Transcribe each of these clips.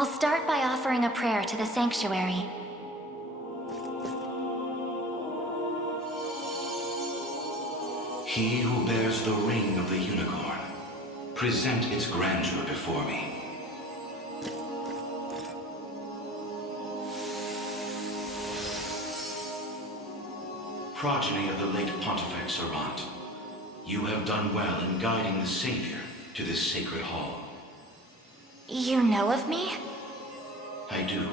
I'll start by offering a prayer to the sanctuary. He who bears the ring of the unicorn, present its grandeur before me. Progeny of the late Pontifex Errant, you have done well in guiding the Savior to this sacred hall. You know of me? I do.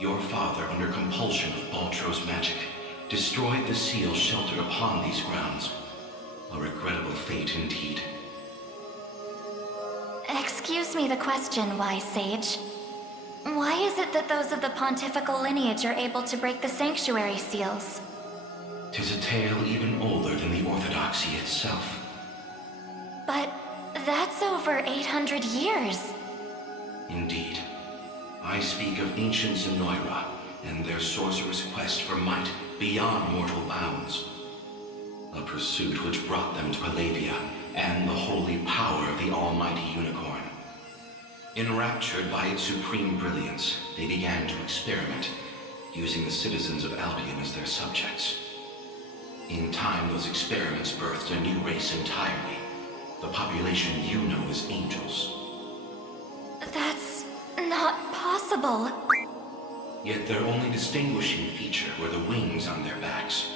Your father, under compulsion of Baltro's magic, destroyed the seal sheltered upon these grounds. A regrettable fate indeed. Excuse me the question, wise sage. Why is it that those of the pontifical lineage are able to break the sanctuary seals? 'Tis a tale even older than the orthodoxy itself. But that's over 800 years. Indeed. I speak of ancient Zenoira and their sorcerer's quest for might beyond mortal bounds. A pursuit which brought them to Palavia and the holy power of the almighty unicorn. Enraptured by its supreme brilliance, they began to experiment, using the citizens of Albion as their subjects. In time, those experiments birthed a new race entirely. The population you know as angels. That's not possible. Yet their only distinguishing feature were the wings on their backs,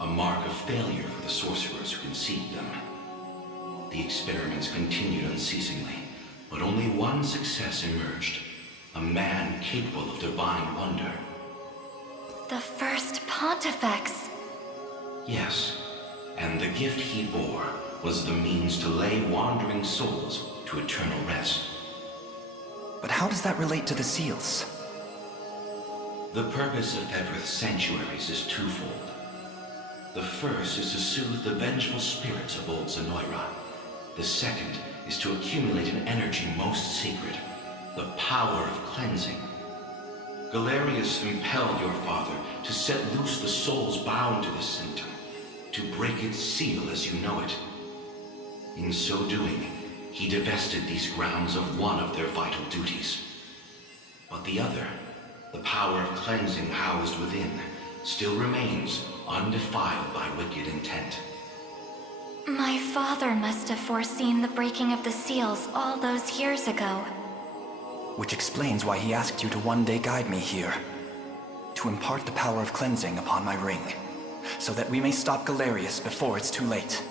a mark of failure for the sorcerers who conceived them. The experiments continued unceasingly, but only one success emerged. A man capable of divine wonder. The first Pontifex. Yes, and the gift he bore was the means to lay wandering souls to eternal rest. But how does that relate to the seals? The purpose of Fevrith's sanctuaries is twofold. The first is to soothe the vengeful spirits of old Zenoira. The second is to accumulate an energy most sacred, the power of cleansing. Galerius impelled your father to set loose the souls bound to this symptom, to break its seal as you know it. In so doing, he divested these grounds of one of their vital duties. But the other, the power of cleansing housed within, still remains undefiled by wicked intent. My father must have foreseen the breaking of the seals all those years ago. Which explains why he asked you to one day guide me here. To impart the power of cleansing upon my ring, so that we may stop Galerius before it's too late.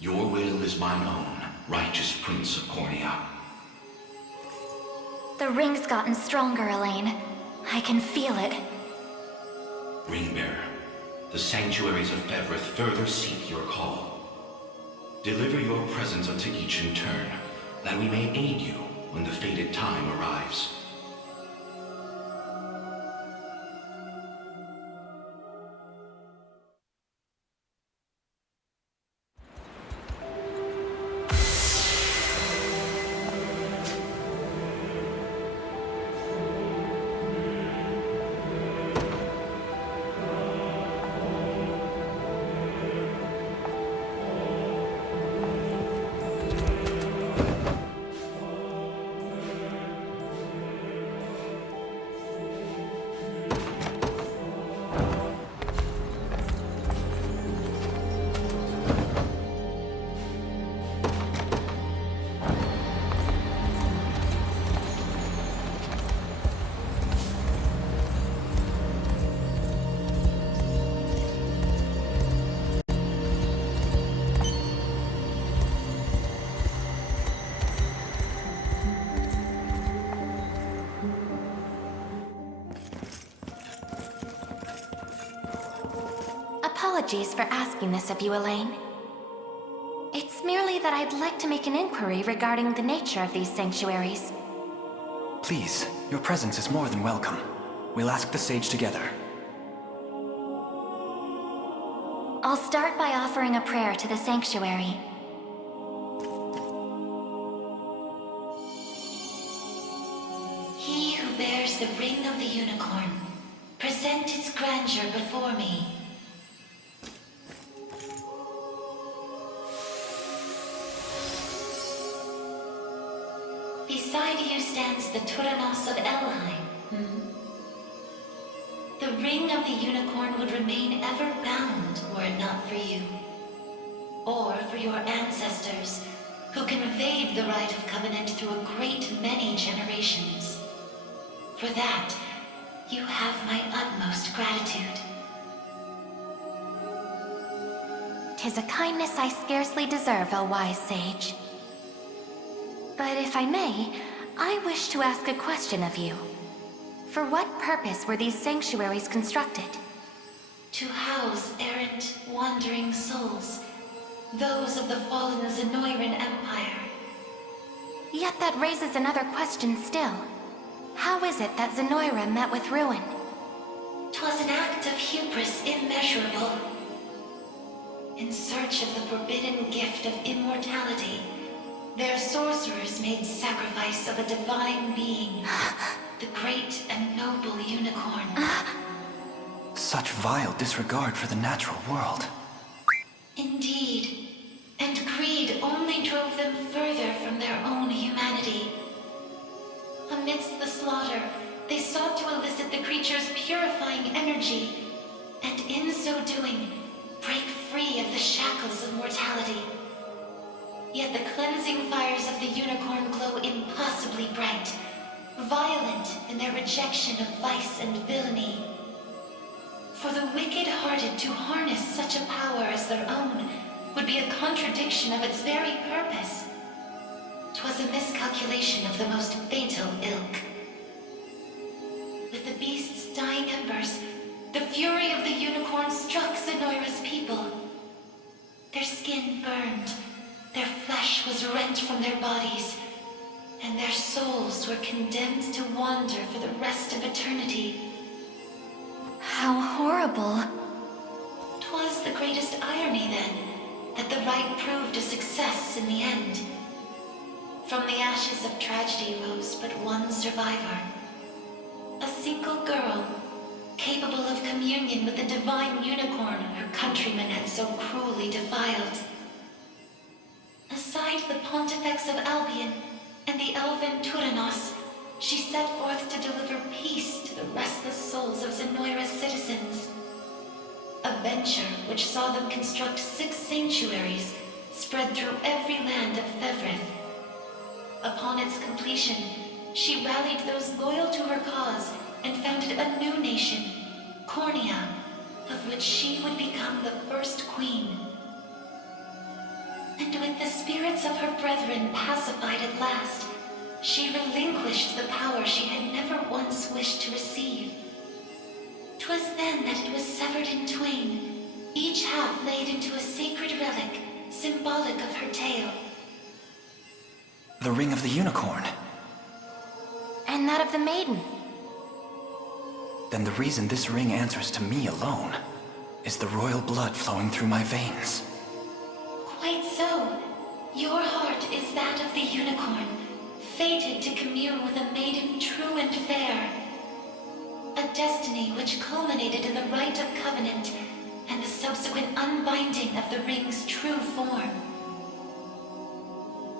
Your will is mine own, righteous Prince of Cornea. The ring's gotten stronger, Alain. I can feel it. Ringbearer, the sanctuaries of Fevrith further seek your call. Deliver your presence unto each in turn, that we may aid you when the fated time arrives. Apologies for asking this of you, Alain. It's merely that I'd like to make an inquiry regarding the nature of these sanctuaries. Please, your presence is more than welcome. We'll ask the sage together. I'll start by offering a prayer to the sanctuary. He who bears the ring of the unicorn, present its grandeur before me. Beside you stands the Turanos of Elheim. The ring of the unicorn would remain ever bound were it not for you. Or for your ancestors, who conveyed the rite of covenant through a great many generations. For that, you have my utmost gratitude. 'Tis a kindness I scarcely deserve, O wise sage. But if I may, I wish to ask a question of you. For what purpose were these sanctuaries constructed? To house errant, wandering souls, those of the fallen Zenoiran Empire. Yet that raises another question still. How is it that Zenoira met with ruin? 'Twas an act of hubris immeasurable. In search of the forbidden gift of immortality, their sorcerers made sacrifice of a divine being, the great and noble unicorn. Such vile disregard for the natural world. Indeed. And greed only drove them further from their own humanity. Amidst the slaughter, they sought to elicit the creature's purifying energy, and in so doing, break free of the shackles of mortality. Yet the cleansing fires of the unicorn glow impossibly bright, violent in their rejection of vice and villainy. For the wicked-hearted to harness such a power as their own would be a contradiction of its very purpose. 'Twas a miscalculation of the most fatal ilk. With the beast's dying embers, the fury of the unicorn struck Zenoira's people. Their skin burned, their flesh was rent from their bodies, and their souls were condemned to wander for the rest of eternity. How horrible. 'Twas the greatest irony, then, that the rite proved a success in the end. From the ashes of tragedy rose but one survivor. A single girl, capable of communion with the divine unicorn her countrymen had so cruelly defiled. Aside the Pontifex of Albion and the elven Turanos, she set forth to deliver peace to the restless souls of Zenoira's citizens. A venture which saw them construct 6 sanctuaries spread through every land of Fevrith. Upon its completion, she rallied those loyal to her cause and founded a new nation, Cornea, of which she would become the first queen. And with the spirits of her brethren pacified at last, she relinquished the power she had never once wished to receive. 'Twas then that it was severed in twain, each half laid into a sacred relic, symbolic of her tale. The ring of the unicorn. And that of the maiden. Then the reason this ring answers to me alone is the royal blood flowing through my veins. Quite so. Your heart is that of the unicorn, fated to commune with a maiden true and fair. A destiny which culminated in the rite of covenant and the subsequent unbinding of the ring's true form.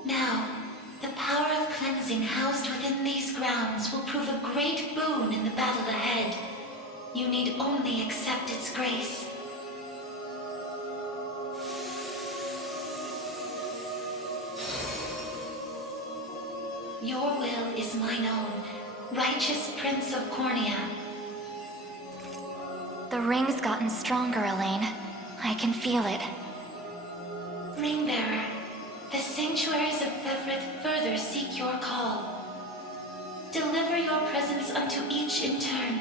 Now, the power of cleansing housed within these grounds will prove a great boon in the battle ahead. You need only accept its grace. Your will is mine own, righteous Prince of Cornea. The ring's gotten stronger, Alain. I can feel it. Ringbearer, the sanctuaries of Fevrith further seek your call. Deliver your presence unto each in turn,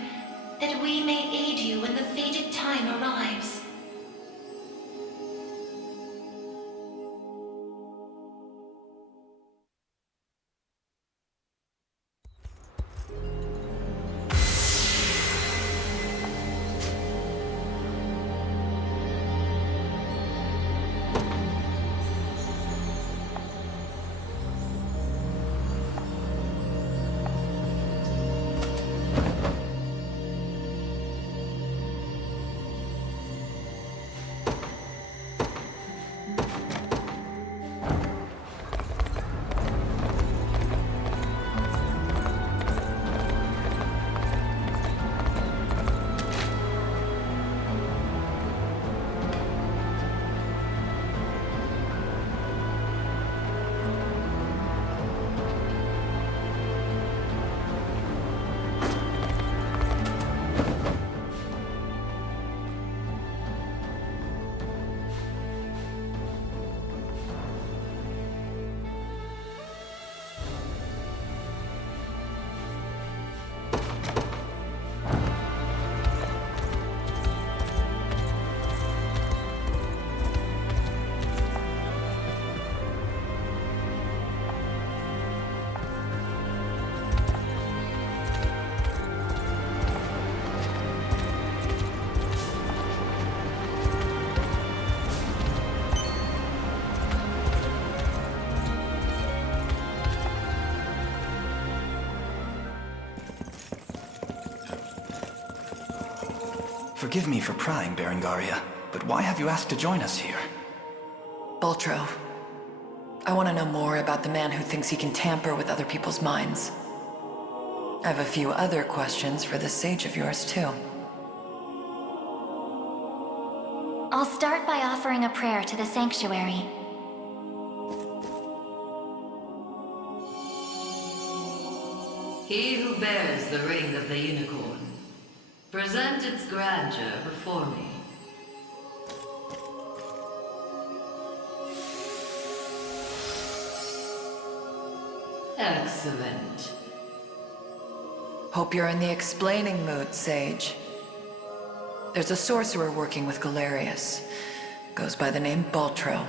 that we may aid you when the fated time arrives. Forgive me for prying, Berengaria, but why have you asked to join us here? Baltro, I want to know more about the man who thinks he can tamper with other people's minds. I have a few other questions for this sage of yours, too. I'll start by offering a prayer to the sanctuary. He who bears the ring of the unicorn, present its grandeur before me. Excellent. Hope you're in the explaining mood, Sage. There's a sorcerer working with Galerius. Goes by the name Baltro.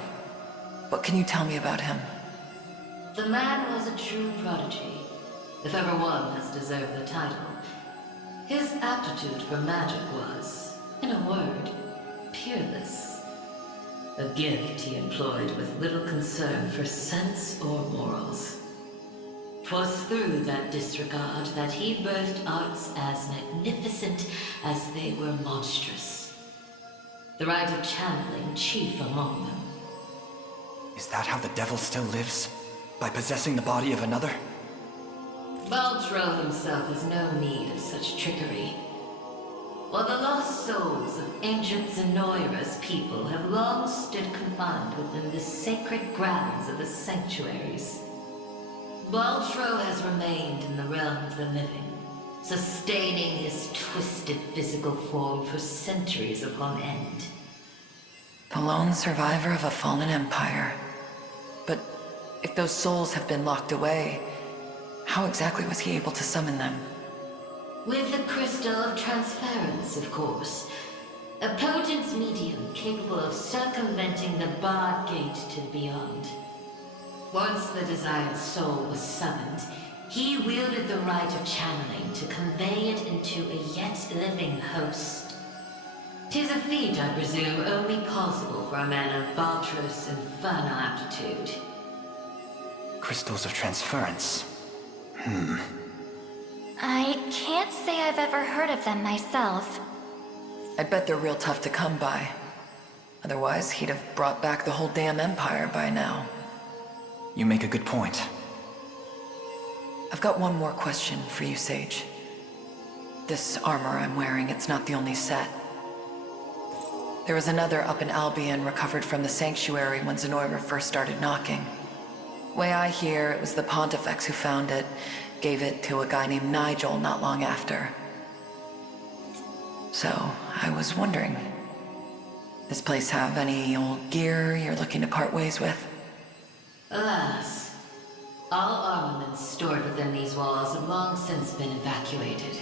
What can you tell me about him? The man was a true prodigy, if ever one has deserved the title. His aptitude for magic was, in a word, peerless. A gift he employed with little concern for sense or morals. 'Twas through that disregard that he birthed arts as magnificent as they were monstrous. The rite of channeling chief among them. Is that how the devil still lives? By possessing the body of another? Baltro himself has no need of such trickery. While the lost souls of ancient Zenoira's people have long stood confined within the sacred grounds of the sanctuaries, Baltro has remained in the realm of the living, sustaining his twisted physical form for centuries upon end. The lone survivor of a fallen empire. But if those souls have been locked away, how exactly was he able to summon them? With the crystal of transference, of course. A potent medium capable of circumventing the barred gate to the beyond. Once the desired soul was summoned, he wielded the rite of channeling to convey it into a yet living host. 'Tis a feat, I presume, only possible for a man of Baltro's infernal aptitude. Crystals of transference. I can't say I've ever heard of them myself. I bet they're real tough to come by. Otherwise, he'd have brought back the whole damn empire by now. You make a good point. I've got one more question for you, Sage. This armor I'm wearing, it's not the only set. There was another up in Albion recovered from the sanctuary when Zenoira first started knocking. Way I hear, it was the Pontifex who found it, gave it to a guy named Nigel not long after. So, I was wondering, this place have any old gear you're looking to part ways with? Alas, all armaments stored within these walls have long since been evacuated.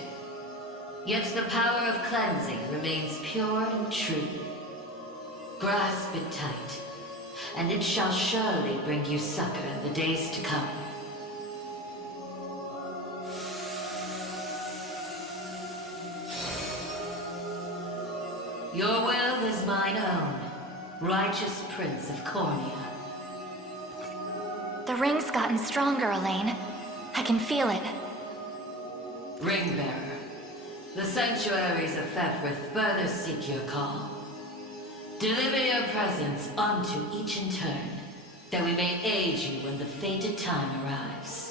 Yet the power of cleansing remains pure and true. Grasp it tight, and it shall surely bring you succor in the days to come. Your will is mine own, righteous Prince of Cornea. The ring's gotten stronger, Alain. I can feel it. Ringbearer, the sanctuaries of Fevrith further seek your call. Deliver your presence unto each in turn, that we may aid you when the fated time arrives.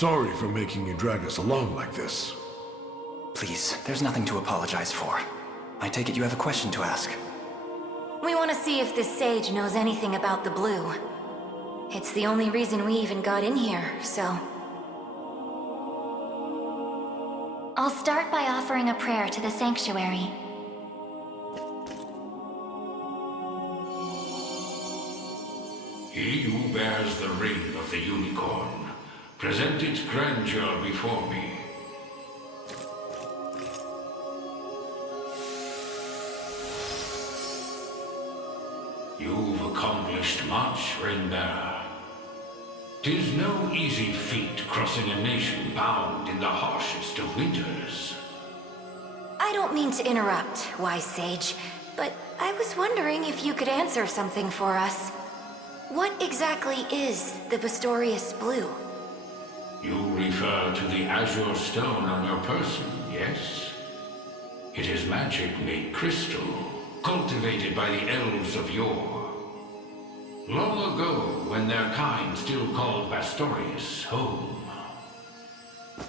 Sorry for making you drag us along like this. Please, there's nothing to apologize for. I take it you have a question to ask. We want to see if this sage knows anything about the blue. It's the only reason we even got in here, so... I'll start by offering a prayer to the sanctuary. He who bears the ring of the unicorn, present its grandeur before me. You've accomplished much, Ring-bearer. 'Tis no easy feat crossing a nation bound in the harshest of winters. I don't mean to interrupt, wise sage, but I was wondering if you could answer something for us. What exactly is the Bastorius Blue? You refer to the azure stone on your person, yes? It is magic made crystal, cultivated by the elves of yore. Long ago, when their kind still called Bastorius home.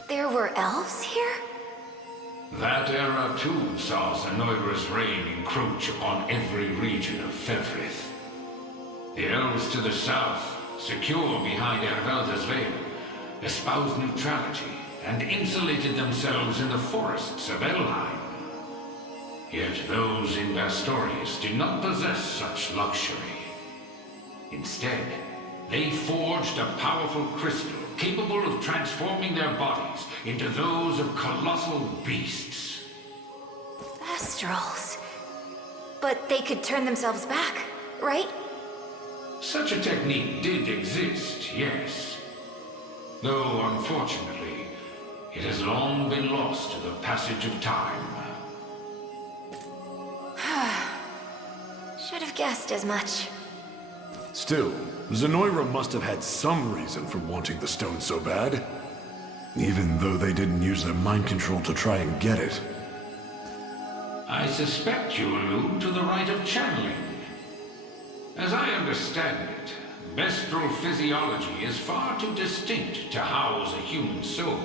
There were elves here? That era too saw Zenoira's reign encroach upon every region of Fevrith. The elves to the south, secure behind Ervelda's veil, espoused neutrality and insulated themselves in the forests of Elheim. Yet those in Bastorius did not possess such luxury. Instead, they forged a powerful crystal capable of transforming their bodies into those of colossal beasts. Astrals. But they could turn themselves back, right? Such a technique did exist, yes. Though, unfortunately, it has long been lost to the passage of time. Should have guessed as much. Still, Zenoira must have had some reason for wanting the stone so bad. Even though they didn't use their mind control to try and get it. I suspect you allude to the rite of channeling. As I understand it, Bestral physiology is far too distinct to house a human soul,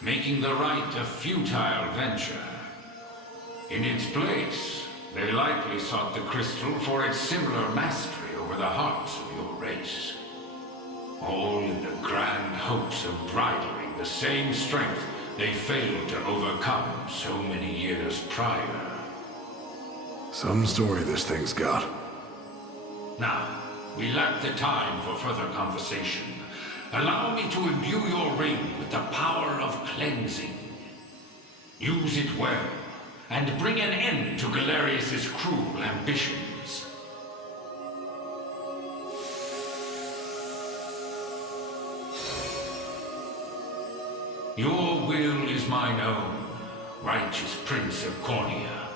making the rite a futile venture. In its place, they likely sought the crystal for its similar mastery over the hearts of your race. All in the grand hopes of bridling the same strength they failed to overcome so many years prior. Some story this thing's got. Now, we lack the time for further conversation. Allow me to imbue your ring with the power of cleansing. Use it well, and bring an end to Galerius's cruel ambitions. Your will is mine own, righteous Prince of Cornea.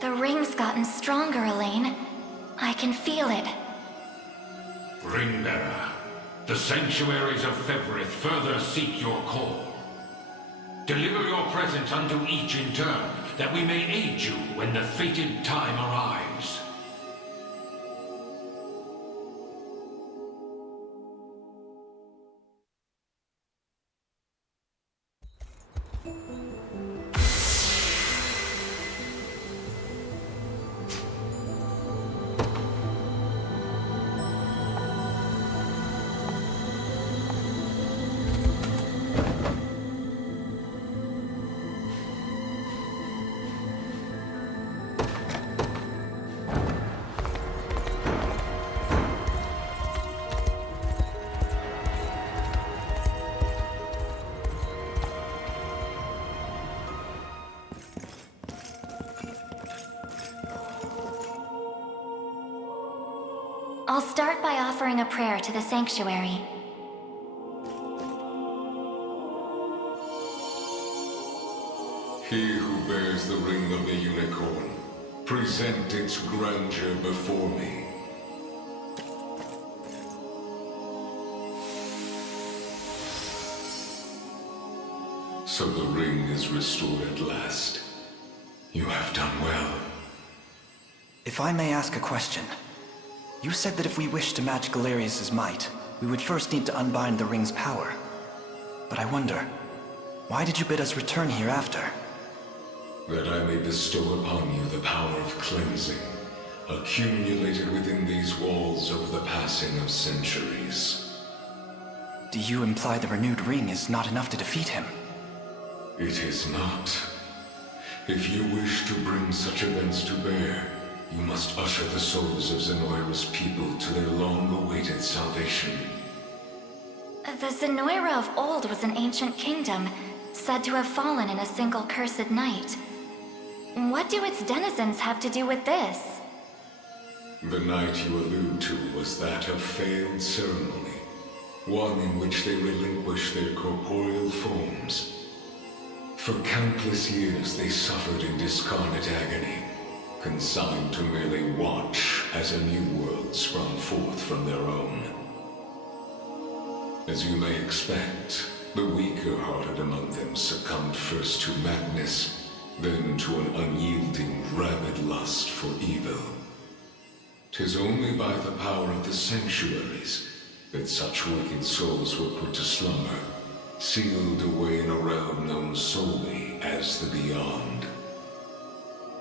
The ring's gotten stronger, Alain. I can feel it. Ringbearer, the sanctuaries of Fevrith further seek your call. Deliver your presence unto each in turn, that we may aid you when the fated time arrives. I'll start by offering a prayer to the sanctuary. He who bears the ring of the unicorn, present its grandeur before me. So the ring is restored at last. You have done well. If I may ask a question. You said that if we wish to match Galerius's might, we would first need to unbind the ring's power. But I wonder, why did you bid us return here after? That I may bestow upon you the power of cleansing, accumulated within these walls over the passing of centuries. Do you imply the renewed ring is not enough to defeat him? It is not. If you wish to bring such events to bear, you must usher the souls of Zenoira's people to their long-awaited salvation. The Zenoira of old was an ancient kingdom, said to have fallen in a single cursed night. What do its denizens have to do with this? The night you allude to was that of failed ceremony, one in which they relinquished their corporeal forms. For countless years they suffered in discarnate agony, consigned to merely watch as a new world sprung forth from their own. As you may expect, the weaker-hearted among them succumbed first to madness, then to an unyielding, rabid lust for evil. 'Tis only by the power of the sanctuaries that such wicked souls were put to slumber, sealed away in a realm known solely as the Beyond.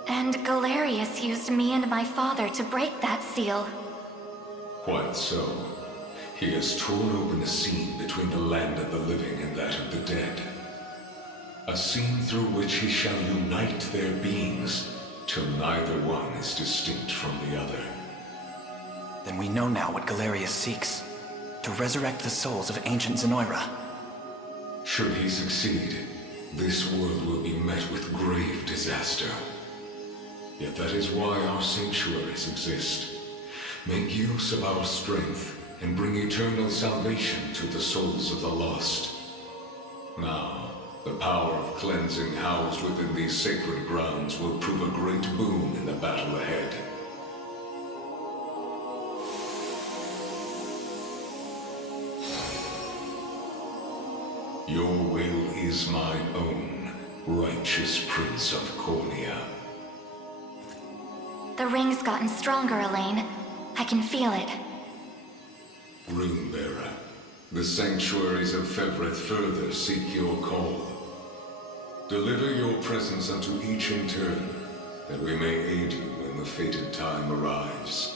And Galerius used me and my father to break that seal. Quite so. He has torn open a seam between the land of the living and that of the dead. A seam through which he shall unite their beings, till neither one is distinct from the other. Then we know now what Galerius seeks. To resurrect the souls of ancient Zenoira. Should he succeed, this world will be met with grave disaster. Yet that is why our sanctuaries exist. Make use of our strength and bring eternal salvation to the souls of the lost. Now, the power of cleansing housed within these sacred grounds will prove a great boon in the battle ahead. Your will is mine own, righteous Prince of Cornea. The ring's gotten stronger, Alain. I can feel it. Ringbearer, the sanctuaries of Fevrith further seek your call. Deliver your presence unto each in turn, that we may aid you when the fated time arrives.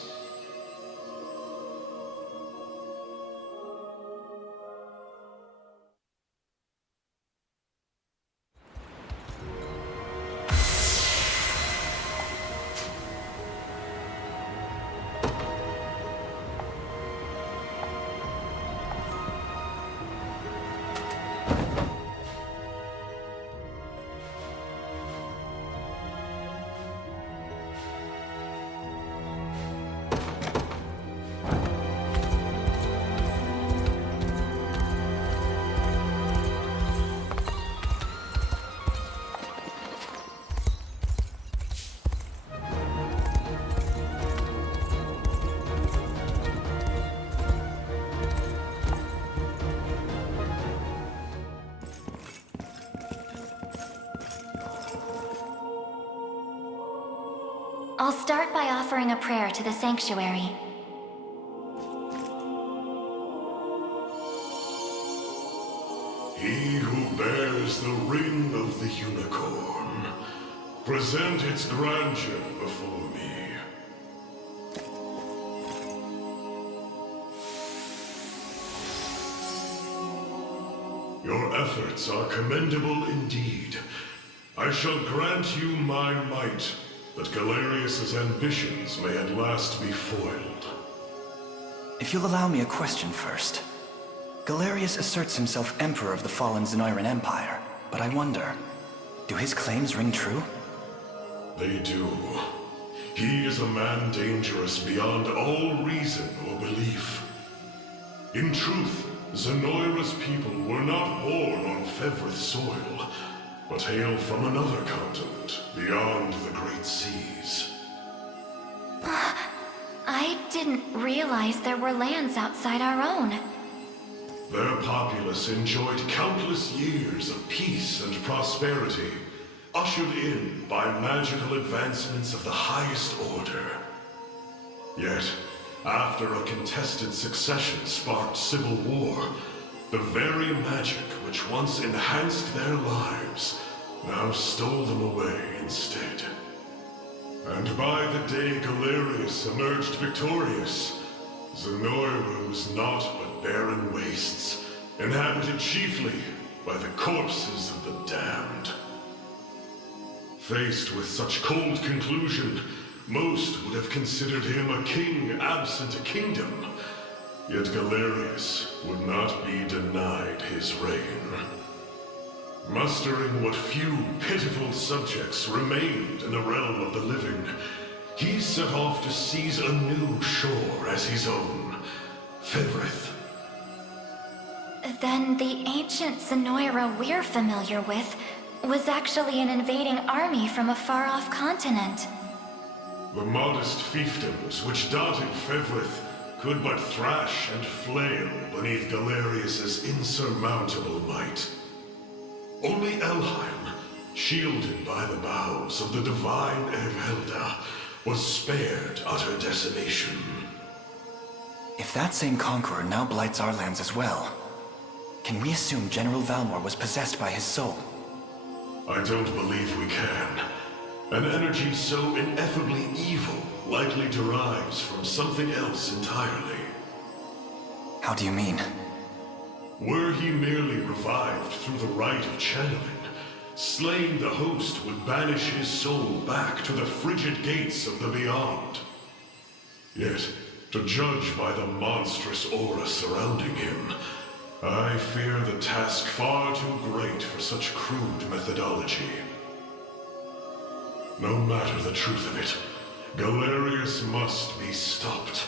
I'll start by offering a prayer to the sanctuary. He who bears the ring of the unicorn, present its grandeur before me. Your efforts are commendable indeed. I shall grant you my might, that Galerius's ambitions may at last be foiled. If you'll allow me a question first. Galerius asserts himself Emperor of the fallen Zenoiran Empire, but I wonder, do his claims ring true? They do. He is a man dangerous beyond all reason or belief. In truth, Zenoira's people were not born on Fevrith soil, but hail from another continent, beyond the Great Seas. I didn't realize there were lands outside our own. Their populace enjoyed countless years of peace and prosperity, ushered in by magical advancements of the highest order. Yet, After a contested succession sparked civil war, the very magic which once enhanced their lives now stole them away instead. And by the day Galerius emerged victorious, Zenoira was naught but barren wastes, inhabited chiefly by the corpses of the damned. Faced with such cold conclusion, most would have considered him a king absent a kingdom. Yet Galerius would not be denied his reign. Mustering what few pitiful subjects remained in the realm of the living, he set off to seize a new shore as his own, Fevrith. Then the ancient Zenoira we're familiar with was actually an invading army from a far-off continent. The modest fiefdoms which dotted Fevrith could but thrash and flail beneath Galerius's insurmountable might. Only Elheim, shielded by the boughs of the divine Erhelda, was spared utter decimation. If that same conqueror now blights our lands as well, can we assume General Valmor was possessed by his soul? I don't believe we can. An energy so ineffably evil likely derives from something else entirely. How do you mean? Were he merely revived through the rite of channeling, slaying the host would banish his soul back to the frigid gates of the beyond. Yet, to judge by the monstrous aura surrounding him, I fear the task far too great for such crude methodology. No matter the truth of it, Galerius must be stopped.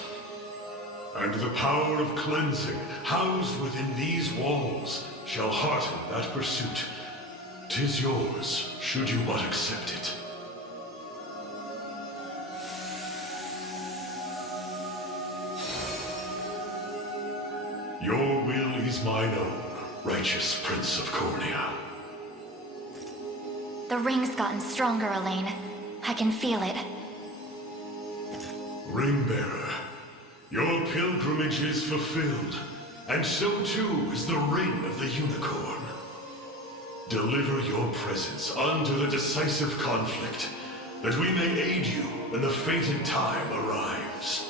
And the power of cleansing housed within these walls shall hearten that pursuit. 'Tis yours, should you but accept it. Your will is mine own, righteous Prince of Cornea. The ring's gotten stronger, Alain. I can feel it. Ringbearer, your pilgrimage is fulfilled, and so too is the ring of the unicorn. Deliver your presence unto the decisive conflict, that we may aid you when the fated time arrives.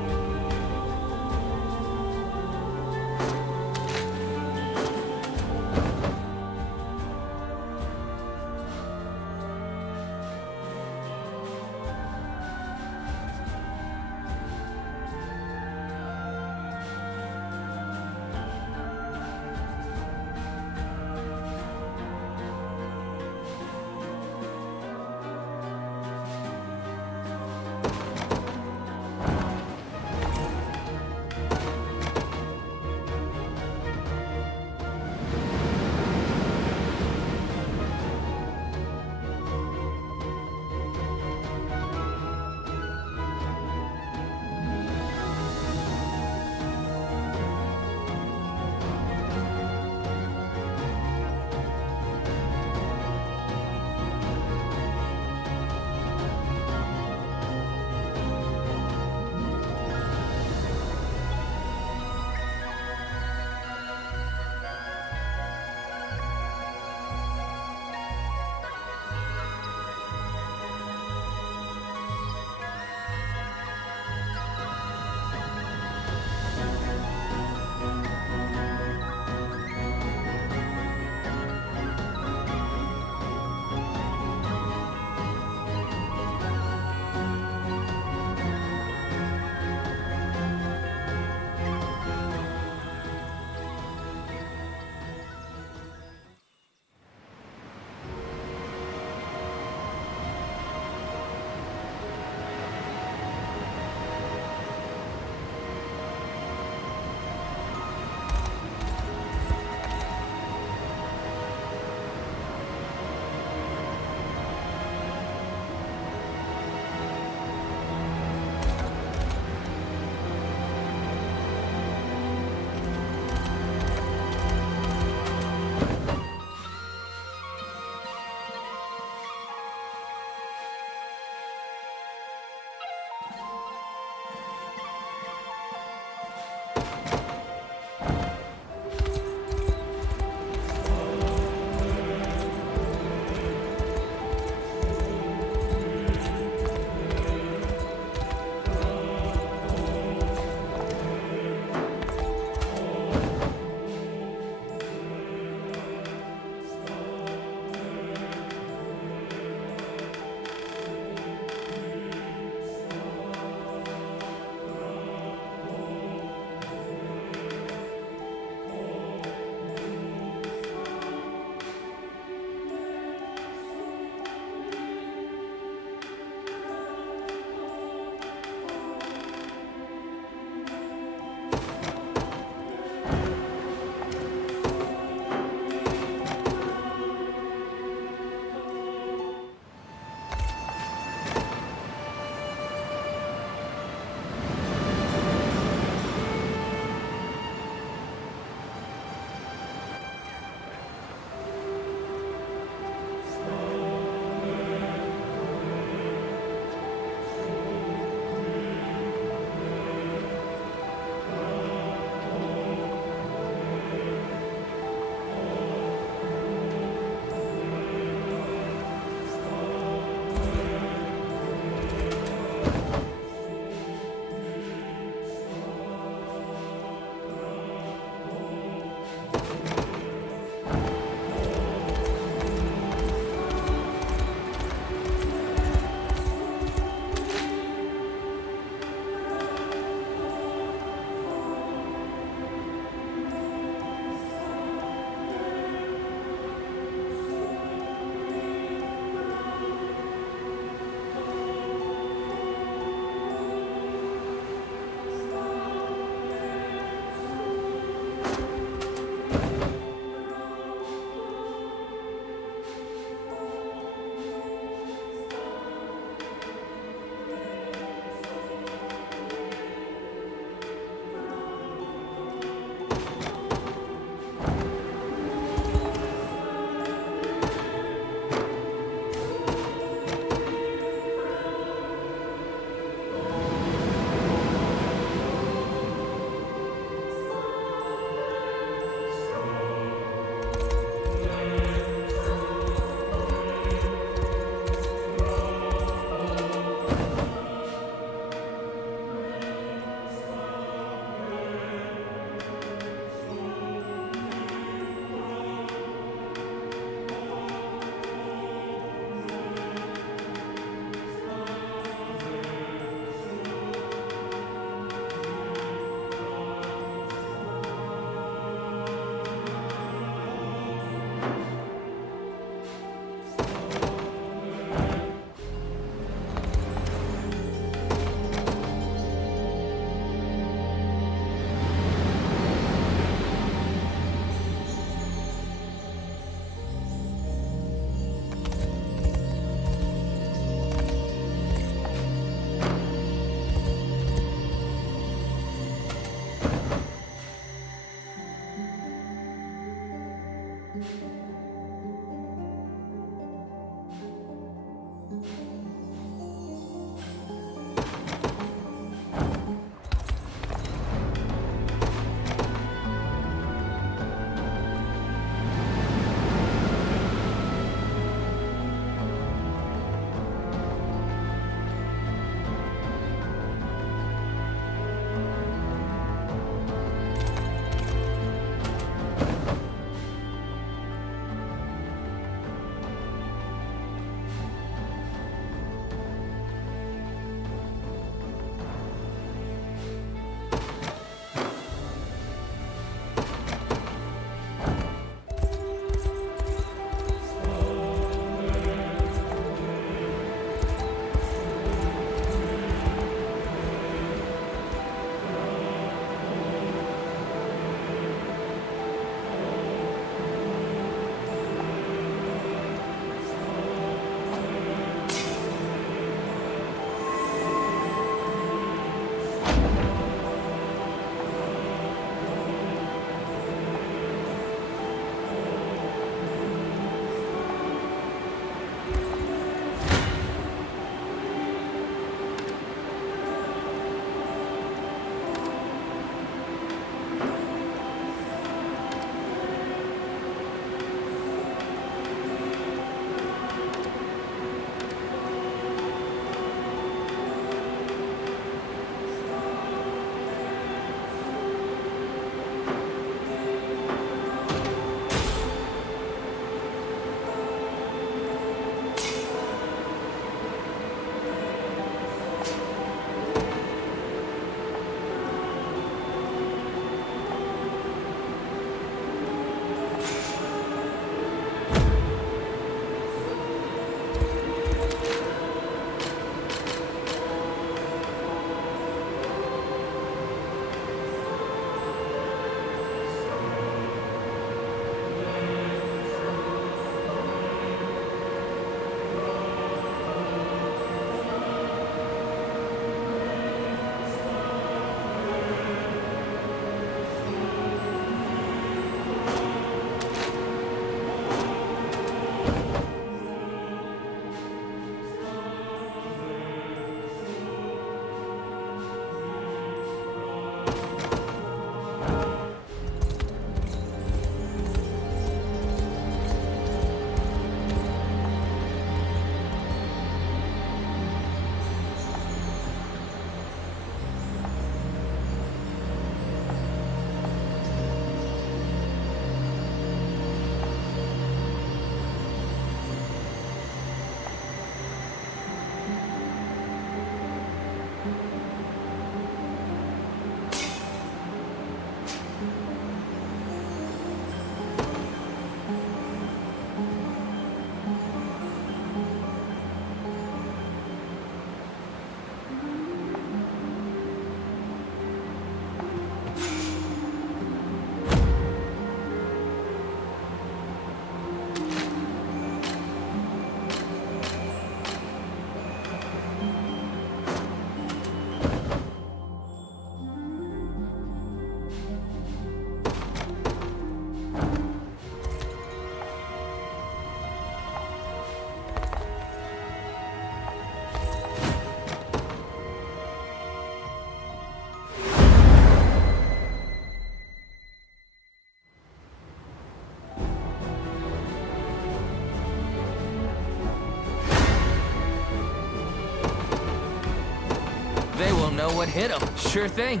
don't know what hit him. Sure thing.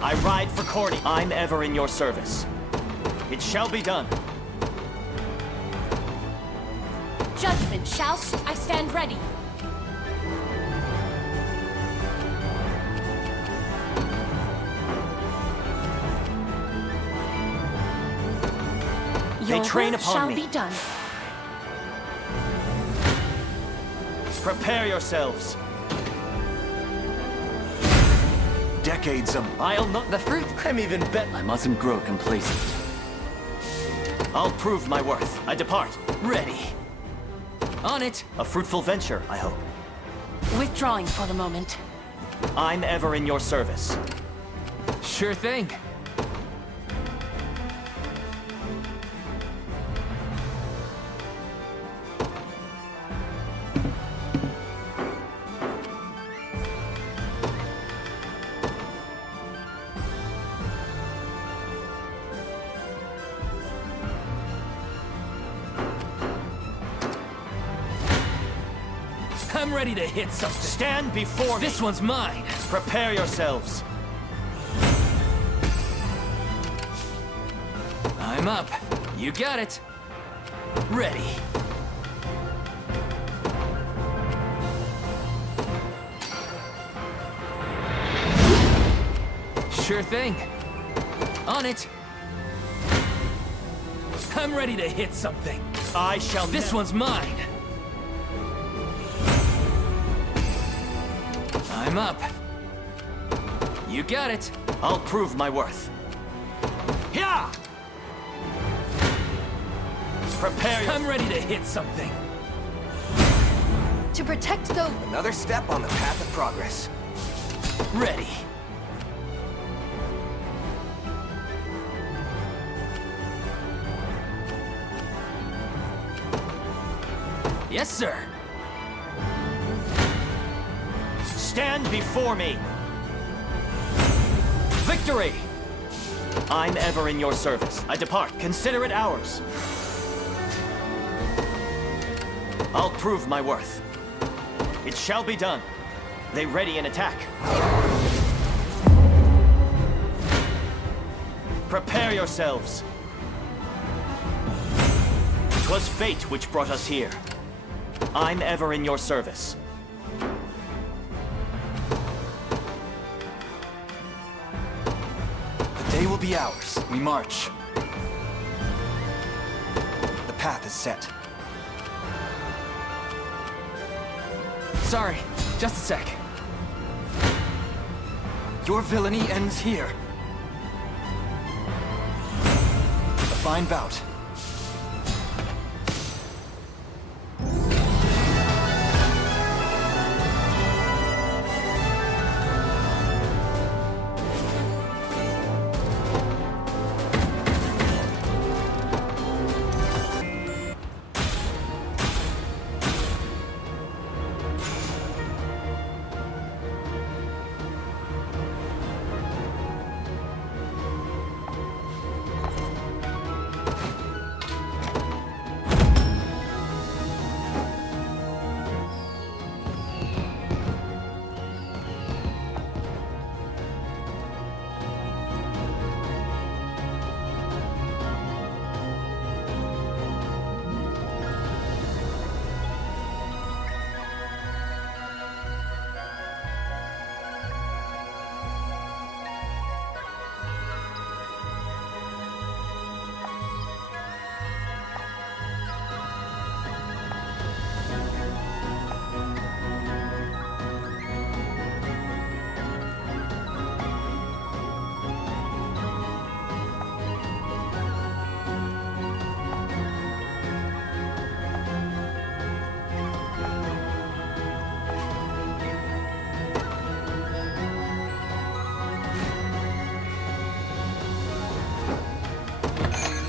I ride for Cordy. I'm ever in your service. It shall be done. Judgment shall I stand ready. They train upon me. Shall be done. Prepare yourselves. Decades of... I'll not... The fruit. I'm even bet I mustn't grow complacent. I'll prove my worth. I depart. Ready. On it. A fruitful venture, I hope. Withdrawing for the moment. I'm ever in your service. Sure thing. I'm ready to hit something. Stand before me. This one's mine. Prepare yourselves. I'm up. You got it. Ready. Sure thing. On it. I'm ready to hit something. I shall... This one's mine. I'm up. You got it. I'll prove my worth. Yeah! Prepare your... I'm ready to hit something. To protect those... Another step on the path of progress. Ready. Yes, sir. Stand before me. Victory! I'm ever in your service. I depart. Consider it ours. I'll prove my worth. It shall be done. They ready an attack. Prepare yourselves. 'Twas fate which brought us here. I'm ever in your service. The day will be ours. We march. The path is set. Sorry, just a sec. Your villainy ends here. A fine bout.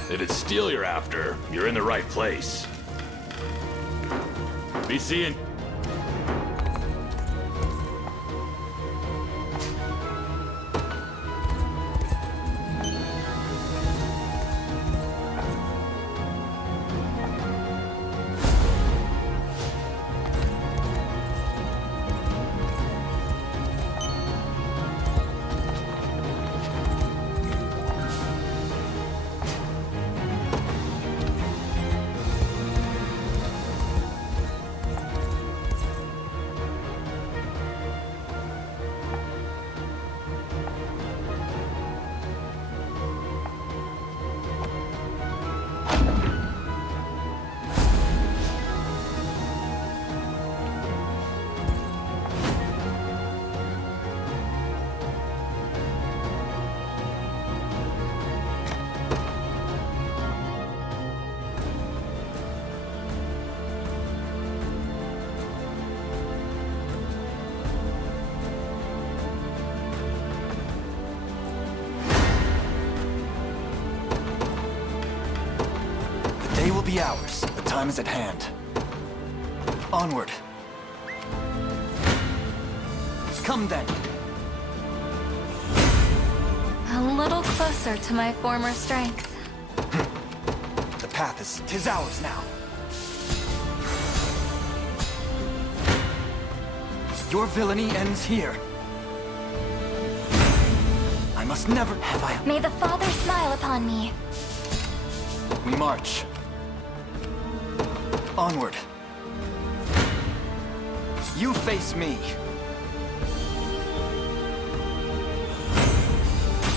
If it's steel you're after, you're in the right place. Be seeing... be ours. The time is at hand. Onward. Come then. A little closer to my former strength. The path tis ours now. Your villainy ends here. I must never have I... May the Father smile upon me. We march. Onward. You face me.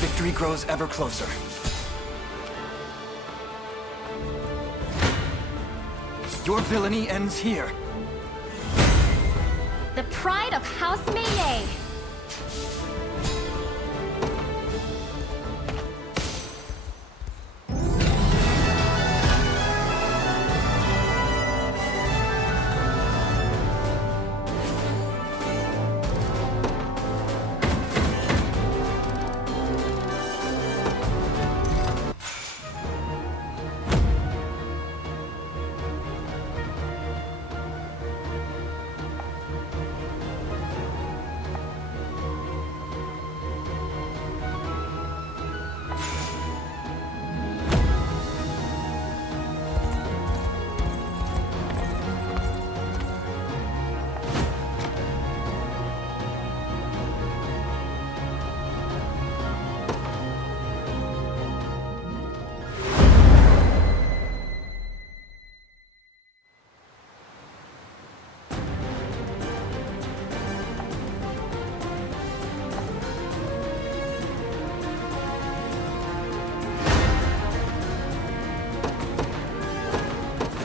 Victory grows ever closer. Your villainy ends here. The pride of House Meiyei.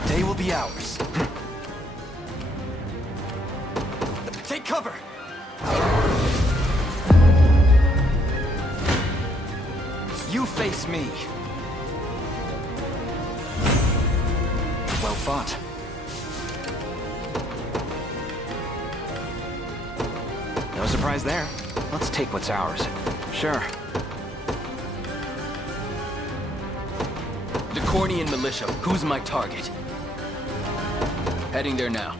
They will be ours. Take cover! You face me. Well fought. No surprise there. Let's take what's ours. Sure. The Cornian militia. Who's my target? Heading there now.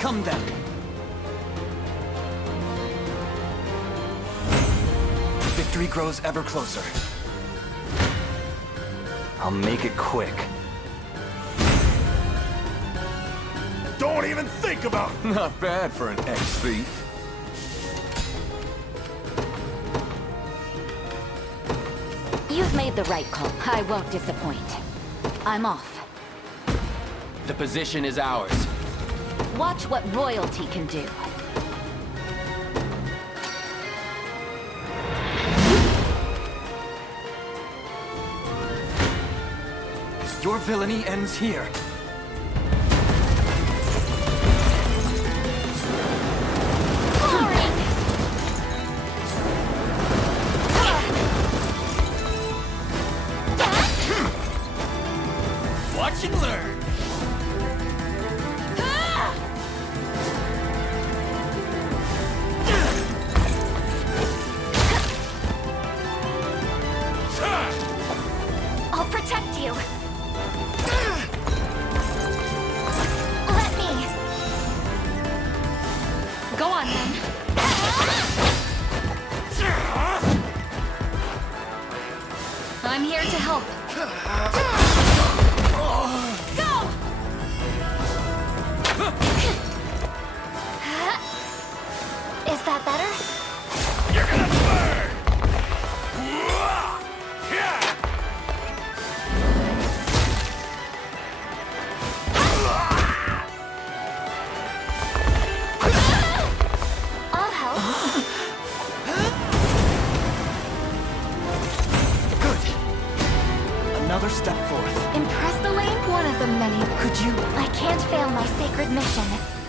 Come then. Victory grows ever closer. I'll make it quick. Don't even think about it! Not bad for an ex-thief. You've made the right call. I won't disappoint. I'm off. The position is ours. Watch what royalty can do. Your villainy ends here. Watch and learn. I'll protect you. Let me. Go on then. I'm here to help. Go! Is that better? You're gonna burn! I'll help. Good. Another step forth. Impress the lane? One of the many. Could you... I can't fail my sacred mission.